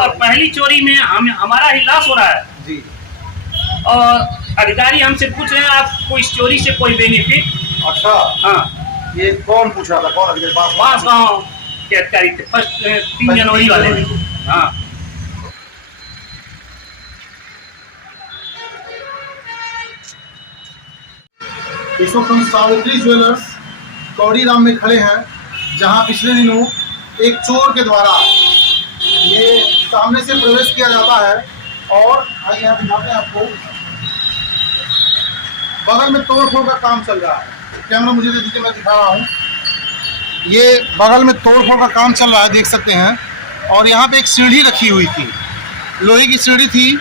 और पहली चोरी में हमारा ही लॉस हो रहा है जी। और अधिकारी हमसे पूछ रहे हैं आपको इस चोरी से कोई बेनिफिट? अच्छा, हाँ, ये कौन पूछ रहा था, कौन अधिकारी? बांस गाँव के अधिकारी थे, फर्स्ट 3 जनवरी वाले। हाँ, इस वक्त हम सावित्री ज्वेलर्स कौड़ीराम में खड़े हैं, जहां पिछले दिनों एक चोर के द्वारा ये सामने से प्रवेश किया जाता है और आइए यहाँ दिखाते हैं आपको, बगल में तोड़फोड़ का काम चल रहा है। कैमरा मुझे दे दीजिए, मैं दिखा रहा हूँ। ये बगल में तोड़फोड़ का काम चल रहा है, देख सकते हैं। और यहाँ पे एक सीढ़ी रखी हुई थी, लोहे की सीढ़ी थी,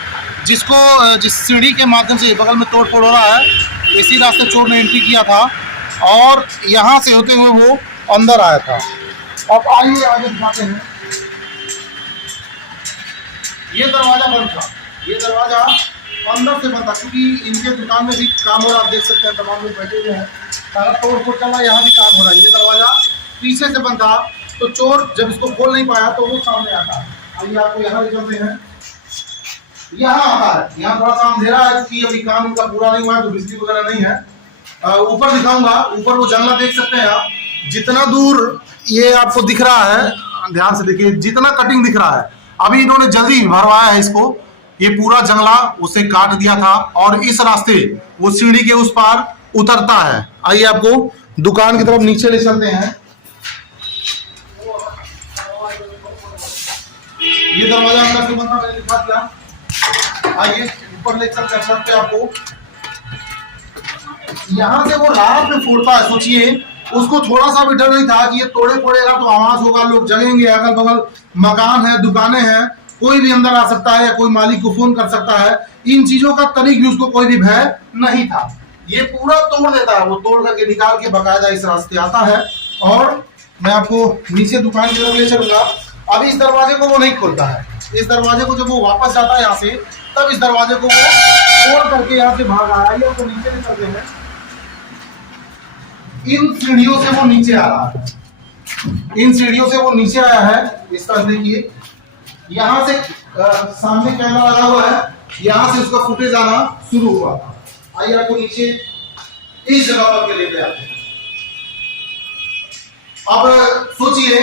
जिस सीढ़ी के माध्यम से बगल में तोड़फोड़ हो रहा है। इसी रास्ते चोर ने एंट्री किया था और यहाँ से होते हुए वो अंदर आया था। अब आइए आगे दिखाते हैं। ये दरवाजा बंद था, ये दरवाजा अंदर से बंद था, क्योंकि इनके दुकान में भी काम हो रहा है। आप देख सकते हैं तमाम लोग बैठे हुए हैं, सारा तोड़फोड़ चल रहा है, यहाँ भी काम हो रहा है। ये दरवाजा पीछे से बंद था, तो चोर जब इसको खोल नहीं पाया तो वो सामने आता है। आइए आपको यहाँ ले चलते हैं, यहाँ आता है। यहाँ थोड़ा सा अंधेरा है कि अभी काम उनका पूरा नहीं हुआ है, तो बिजली वगैरह नहीं है। ऊपर दिखाऊंगा, ऊपर वो जंगला देख सकते हैं आप, जितना दूर ये आपको दिख रहा है, ध्यान से देखिए, जितना कटिंग दिख रहा है, अभी इन्होंने जल्दी भरवाया है इसको। ये पूरा जंगला उसे काट दिया था और इस रास्ते वो सीढ़ी के उस पार उतरता है। आइए आपको दुकान की तरफ नीचे ले चलते हैं। ये दरवाजा अंदर से बंद था, मैंने दिखा दिया। आइए ऊपर ले चलते हैं आपको। यहाँ से वो रात में फोड़ता है, सोचिए उसको थोड़ा सा भी डर नहीं था कि ये तोड़े फोड़ेगा तो आवाज होगा, लोग जगेंगे, अगल बगल मकान है, दुकानें हैं, कोई भी अंदर आ सकता है या कोई मालिक को फोन कर सकता है। इन चीजों का तनिक भी उसको कोई भी भय नहीं था। ये पूरा तोड़ देता है, वो तोड़ करके निकाल के बकायदा इस रास्ते आता है। और मैं आपको नीचे दुकान की तरफ ले चलूंगा। अभी इस दरवाजे को वो नहीं खोलता है, इस दरवाजे को जब वो वापस जाता है यहाँ से, तब इस दरवाजे को वो तोड़ करके यहाँ से भाग आया। ये तो नीचे ले चलते हैं, इन सीढ़ियों से वो नीचे आ रहा है, इन सीढ़ियों से वो नीचे आया है। इस तरह देखिए, यहाँ से सामने कैमरा लगा हुआ है, यहाँ से उसका फुटेज आना शुरू हुआ। आइए आपको नीचे इस जगह पर ले आते हैं। अब सोचिए,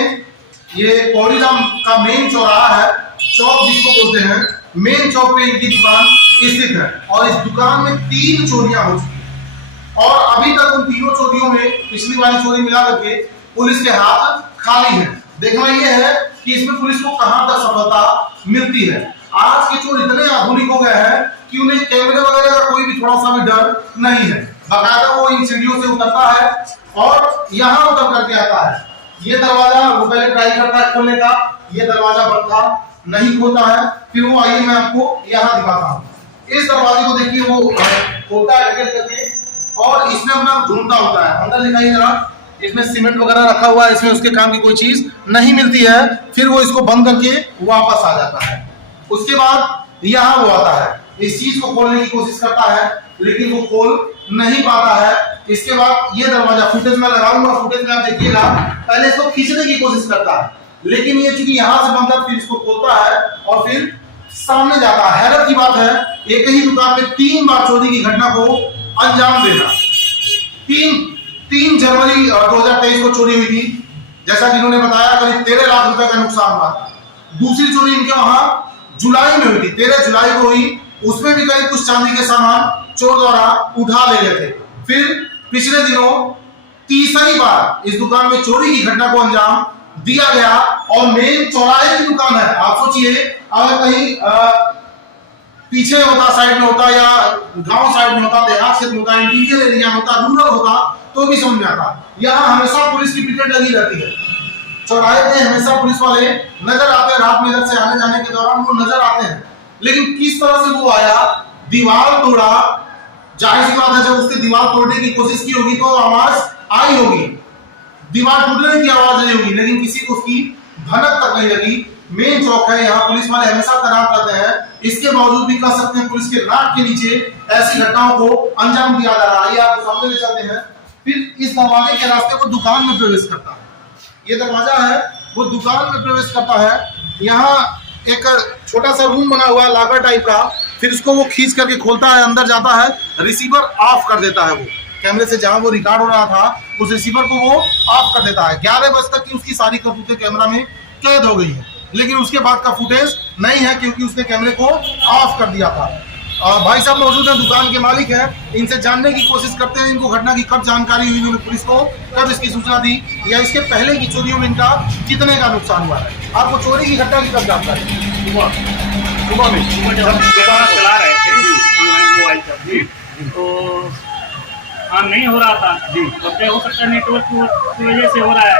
ये कौड़ीराम का मेन चौराहा है, चौक जिसको बोलते हैं, मेन चौक पे इनकी दुकान स्थित है। और इस दुकान में 3 चोरियां हो चुकी हैं और अभी तक उन 3 चोरियों में पिछली वाली चोरी मिला करके पुलिस के हाथ खाली है। देखना यह है कि इसमें पुलिस को कहां तक सफलता मिलती है। आज के चोर इतने आधुनिक हो गए हैं कि उन्हें कैमरे वगैरह का कोई भी थोड़ा सा भी डर नहीं है। बाकायदा वो इन सीढ़ियों से उतरता है और यहाँ उतर करके आता है। ये दरवाजा वो पहले ट्राई करता है खोलने का, ये दरवाजा बंद था, नहीं खोलता है। फिर वो, आइए मैं आपको यहाँ दिखाता हूँ। इस दरवाजे को देखिए, वो खोलता है करके और इसमें अपना ढूंढता होता है। अंदर दिखाइए जरा, इसमें सीमेंट वगैरह रखा हुआ है, इसमें उसके काम की कोई चीज नहीं मिलती है। फिर वो इसको बंद करके वापस आ जाता है। उसके बाद यहाँ वो आता है, इस चीज को खोलने की कोशिश करता है, लेकिन वो खोल नहीं पाता है। इसके बाद ये दरवाजा, फुटेज में लगाऊंगा, फुटेज में आप देखिएगा, पहले इसको खींचने की कोशिश करता है, लेकिन ये चूंकि यहाँ से बंद है, फिर इसको खोलता है और फिर सामने जाता है। हैरत की बात है, एक ही दुकान में 3 बार चोरी की घटना को अंजाम देना। 3 जनवरी 2023 को चोरी हुई थी, जैसा कि इन्होंने बताया, करीब 13 लाख रुपए का नुकसान हुआ। दूसरी चोरी इनके वहां जुलाई में हुई थी, 13 जुलाई को हुई, उसमें भी करीब कुछ चांदी के सामान चोर द्वारा उठा ले गए थे। फिर पिछले दिनों तीसरी बार इस दुकान में चोरी की घटना को अंजाम दिया गया और मेन चौराहे की दुकान है। आप सोचिए, अगर कहीं पीछे होता, साइड में होता, या गांव साइड में होता, देहात क्षेत्र में होता, इंटीरियर एरिया में होता, रूरल होता, तो भी समझ में आता। यहाँ हमेशा पुलिस की पिकेट लगी रहती है, चौराहे पे हमेशा पुलिस वाले नजर आते हैं। रात में इधर से आने जाने के दौरान वो नजर आते हैं, लेकिन किस तरह से वो आया, दीवार तोड़ा, जाहिर सी बात है जब उसने दीवार तोड़ने की कोशिश की होगी तो आवाज आई होगी, दीवार टूटने की आवाज आई होगी, लेकिन किसी को उसकी भनक तक नहीं लगी। मेन चौक है, यहाँ पुलिस वाले हमेशा तैनात रहते हैं, इसके बावजूद भी कह सकते हैं पुलिस के नाक के नीचे ऐसी घटनाओं को अंजाम दिया जा रहा है। आप सामने ले चलते हैं, फिर इस दरवाजे के रास्ते को दुकान में प्रवेश करता है। ये दरवाजा है, वो दुकान में प्रवेश करता है। यहाँ एक छोटा सा रूम बना हुआ है लॉकर टाइप का, फिर उसको वो खींच करके खोलता है, अंदर जाता है, रिसीवर ऑफ कर देता है। वो कैमरे से जहां वो रिकॉर्ड हो रहा था उस रिसीवर को वो ऑफ कर देता है। 11 बजे तक की उसकी सारी करतूतें कैमरा में कैद हो गई है, लेकिन उसके बाद का फुटेज नहीं है क्योंकि उसने कैमरे को ऑफ कर दिया था। भाई साहब मौजूद हैं, दुकान के मालिक हैं, इनसे जानने की कोशिश करते हैं इनको घटना की कब जानकारी हुई, उन्होंने पुलिस को कब इसकी सूचना दी, या इसके पहले की चोरियों में इनका कितने का नुकसान हुआ है। आपको चोरी की घटना की कब जानकारी? सुबह में जब दुकान चला रहे थे ऑनलाइन मोबाइल पर, तो काम नहीं हो रहा था, तो क्या हो सकता है नेटवर्क की वजह से हो रहा है।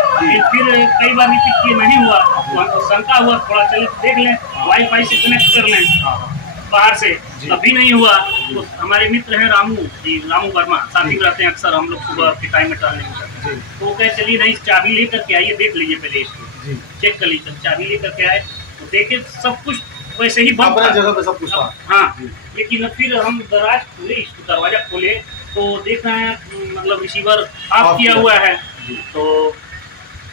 फिर कई बार रिपीट किए नहीं हुआ, तो हमको शंका हुआ, थोड़ा चले देख लें, वाईफाई से कनेक्ट कर लें बाहर से, तभी नहीं हुआ। तो हमारे मित्र हैं रामू वर्मा, साथ ही रहते हैं अक्सर, हम लोग सुबह के टाइम में टहलने जाते हैं। तो वो कहे चलिए नहीं, चाबी लेकर के आइए, देख लीजिए पहले इसको, चेक कर लीजिए। चाबी लेकर के आए तो देखे सब कुछ वैसे ही बंद था, जगह पे सब कुछ था। हाँ, लेकिन फिर हम दराज खोले, इसको दरवाजा खोले तो देख रहे हैं मतलब रिसीवर ऑफ किया हुआ है। तो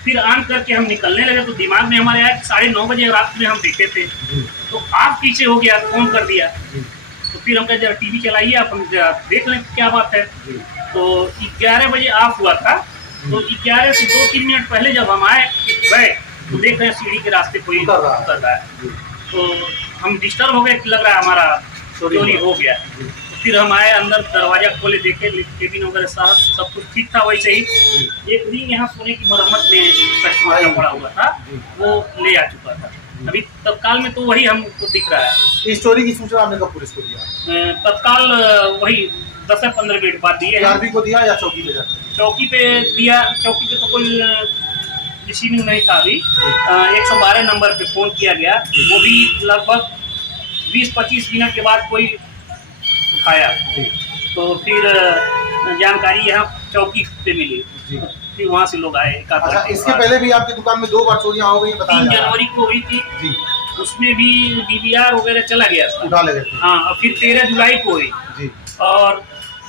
फिर ऑन करके हम निकलने लगे तो दिमाग में हमारे आया 9:30 बजे रात में हम देखे थे, तो आप पीछे हो गया, फोन कर दिया। तो फिर हम कहे जरा टीवी चलाइए, आप हम देख लें क्या बात है। तो 11 बजे ऑफ हुआ था, तो 11 से 2-3 मिनट पहले जब हम आए गए तो देख रहे हैं सीढ़ी के रास्ते कोई उतर रहा है। तो हम डिस्टर्ब हो गए, लग रहा है हमारा चोरी हो गया। तो फिर हम आए अंदर, दरवाजा खोले, देखे केबिन वगैरह सब कुछ ठीक था वैसे ही। एक रिंग यहाँ सोने की मरम्मत में कस्टमर का पड़ा हुआ था, वो ले आ चुका था। अभी तत्काल में तो वही हमको दिख रहा है। इस चोरी की सूचना आपने कब पुलिस को दिया? तत्काल वही 10 से 15 मिनट बाद दिए। आरपी को दिया या चौकी पे जाकर? चौकी पे दिया, चौकी पे तो कोई रिसीविंग नहीं था अभी। 112 नंबर पे फ़ोन किया गया, वो भी लगभग 20-25 मिनट के बाद कोई उठाया। तो फिर जानकारी यहाँ चौकी पे मिली, फिर वहाँ से लोग आए। अच्छा, इसके पहले भी आपकी दुकान में 2 बार चोरियां हो गई, 3 जनवरी को हुई थी जी, उसमें भी DVR वगैरह चला गया था, उठा ले गए थे। हाँ, और फिर 13 जुलाई को हुई जी। और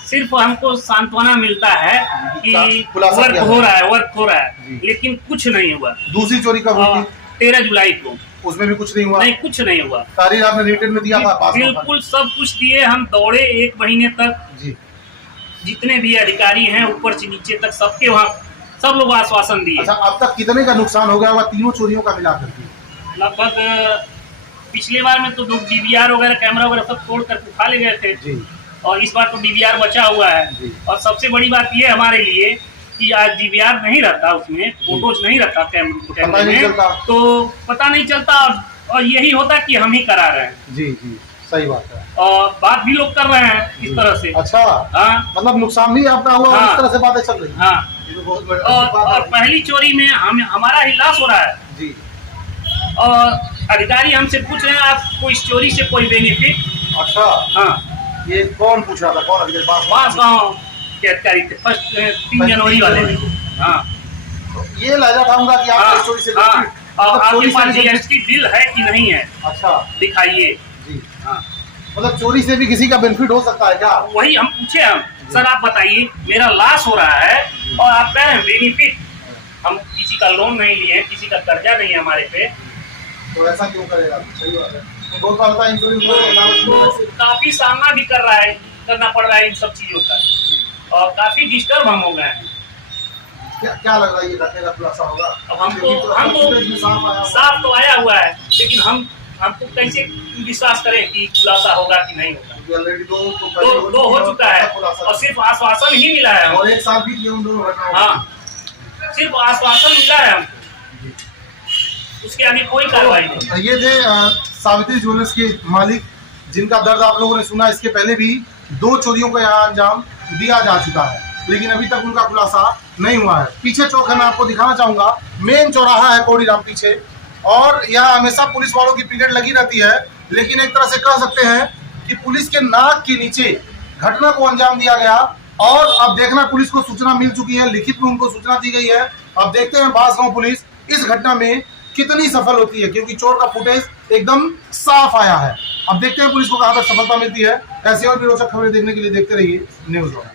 सिर्फ हमको सांत्वना मिलता है कि वर्क हो रहा है, लेकिन कुछ नहीं हुआ। दूसरी चोरी कब हुई थी? 13 जुलाई को, उसमें भी कुछ नहीं हुआ? नहीं, कुछ नहीं हुआ। तारीख आपने रिटर्न में दिया था? बिल्कुल सब कुछ दिए, हम दौड़े 1 महीने तक जी। जितने भी अधिकारी हैं ऊपर से नीचे तक सबके वहाँ सब लोग आश्वासन दिए। अच्छा, अब तक कितने का नुकसान हो गया हुआ तीनों चोरियों का मिलाकर के? लगभग पिछले बार में तो लोग DVR वगैरह कैमरा वगैरह सब तोड़ कर उठा ले गए थे जी। और इस बार तो DVR बचा हुआ है। और सबसे बड़ी बात ये हमारे लिए कि आज DVR नहीं रहता, उसमें फोटोज नहीं रहता कैमरे में, तो पता नहीं चलता। और यही होता कि हम ही करा रहे हैं जी जी, सही बात है। और बात भी लोग कर रहे हैं इस तरह से। अच्छा, हाँ, मतलब नुकसान भी आपका हुआ, हाँ, इस तरह से बातें चल रही हैं। हाँ, और पहली चोरी में हमारा ही लॉस हो रहा है जी। और अधिकारी हमसे पूछ रहे हैं आपको इस चोरी से कोई बेनिफिट? अच्छा, हाँ, ये कौन पूछ रहा था? कौन अधिकारी? बांसगांव के अधिकारी थे, फर्स्ट 3 जनवरी वाले। हाँ, तो ये लहजा थाऊंगा कि आप इस चोरी से और आपके पास GST बिल है कि नहीं है? अच्छा, दिखाइए जी। हाँ, मतलब चोरी से भी किसी का बेनिफिट हो सकता है क्या? वही हम पूछे, हम सर आप बताइए, मेरा लॉस हो रहा है और आप कह रहे हैं बेनिफिट। हम किसी का लोन नहीं लिए, किसी का कर्जा नहीं है हमारे पे, तो ऐसा क्यों करेगा? सही बात है। तो बहुत बार होता है इंश्योरेंस काफी सामना भी करना पड़ रहा है इन सब चीजों का, और काफी डिस्टर्ब हम हो गए हैं। क्या लग रहा है ये घटने का खुलासा होगा? अब हमको साफ तो आया हुआ है, लेकिन हमको कैसे विश्वास करें कि खुलासा होगा कि नहीं होगा? ऑलरेडी दो हो चुका है और सिर्फ आश्वासन ही मिला है, और 1 साल बीत गए उन दोनों घटनाओं। हाँ, सिर्फ आश्वासन मिला है हमको, उसके आगे कोई कार्रवाई नहीं। ये थे सावित्री ज्वेलर्स के मालिक, जिनका दर्द आप लोगों ने सुना। इसके पहले भी 2 चोरियों को यहाँ अंजाम दिया जा चुका है, लेकिन अभी तक उनका खुलासा नहीं हुआ है। पीछे चौक है, मैं आपको दिखाना चाहूंगा, मेन चौराहा है कौड़ीराम पीछे, और यहाँ हमेशा पुलिस वालों की पीरियड लगी रहती है। लेकिन एक तरह से कह सकते हैं कि पुलिस के नाक के नीचे घटना को अंजाम दिया गया, और अब देखना पुलिस को सूचना मिल चुकी है, लिखित में उनको सूचना दी गई है। अब देखते हैं बांसगांव पुलिस इस घटना में कितनी सफल होती है, क्योंकि चोर का फुटेज एकदम साफ आया है। अब देखते हैं पुलिस को कहां तक सफलता मिलती है। ऐसी और भी रोचक खबरें देखने के लिए देखते रहिए न्यूज़ ऑन।